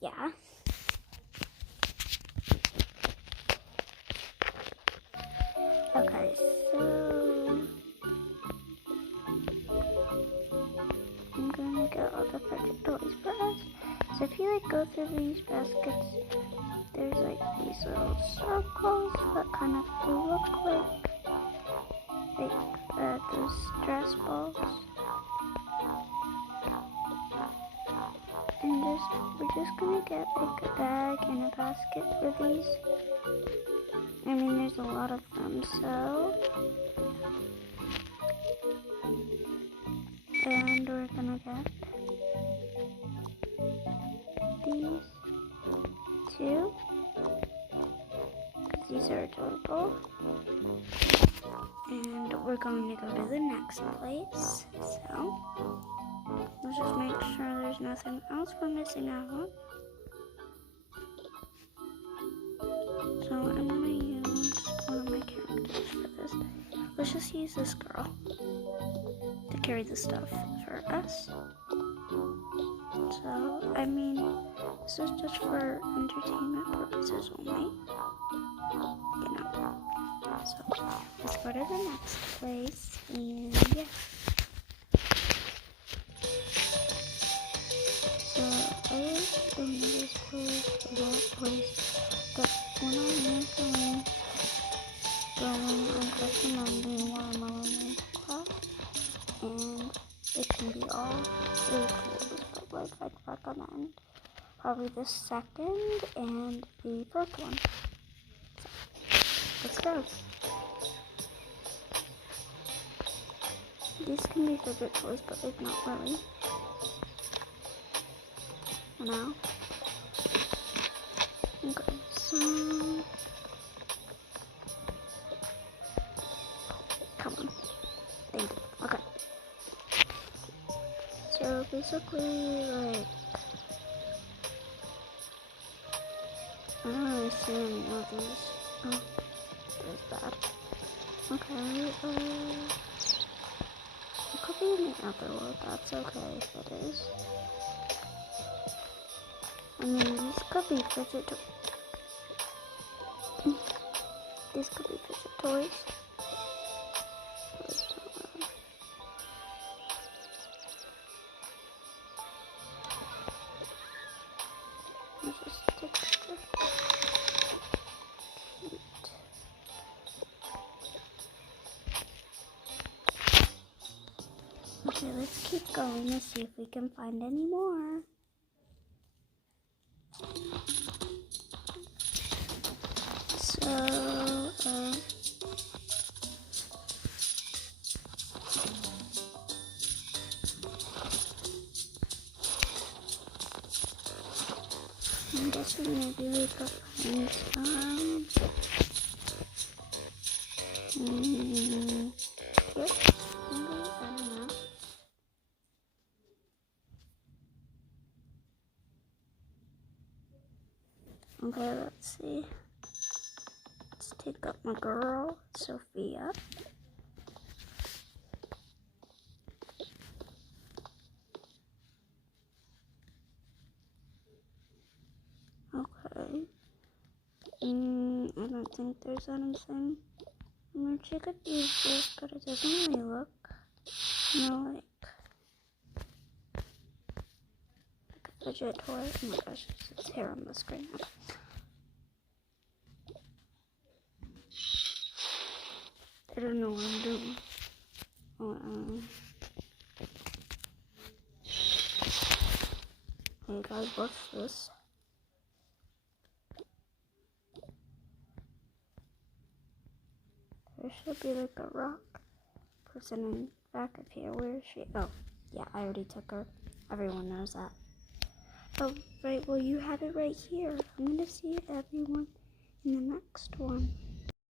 Yeah. Okay, so I'm gonna get all the fidget toys for us. So if you like go through these baskets, there's like these little circles that kind of look like those stress balls. And we're just gonna get like a bag and a basket for these. I mean, there's a lot of them, so. And we're gonna get these two, because these are adorable. And we're going to go to the next place, so let's just make sure there's nothing else we're missing out on. So I'm gonna use one of my characters for this. Let's just use this girl to carry the stuff for us. So, I mean, this is just for entertainment purposes only. You know. So, let's go to the next place, and yeah. So, I don't know this place, or that place, but when I'm usually going, I'm recommending watermelon class, and it can be all really cool, but like I'd recommend probably the second and the first one. So, let's go. These can be fidget toys, but like not really. No. Okay, so come on. Thank you. Okay. So basically, like, I don't really see any of these. Oh, there's that. Okay, it could be in the other world. That's okay if it is. I mean, these could be fidget toys. These could be fidget toys. Let's just take this. Okay, let's keep going and see if we can find any more. So, I'm guessing maybe we could find some. Here? Maybe? I don't know. Okay, let's see. Let's take up my girl, Sophia. Okay. I don't think there's anything. I'm gonna check if use this, but it doesn't really look, like a fidget toy. Oh my gosh, it's hair on the screen. I don't know what I'm doing. Hey guys, what's this? There should be like a rock person in back of here. Where is she? Oh, yeah, I already took her. Everyone knows that. Oh, right, well, you have it right here. I'm gonna see everyone in the next one.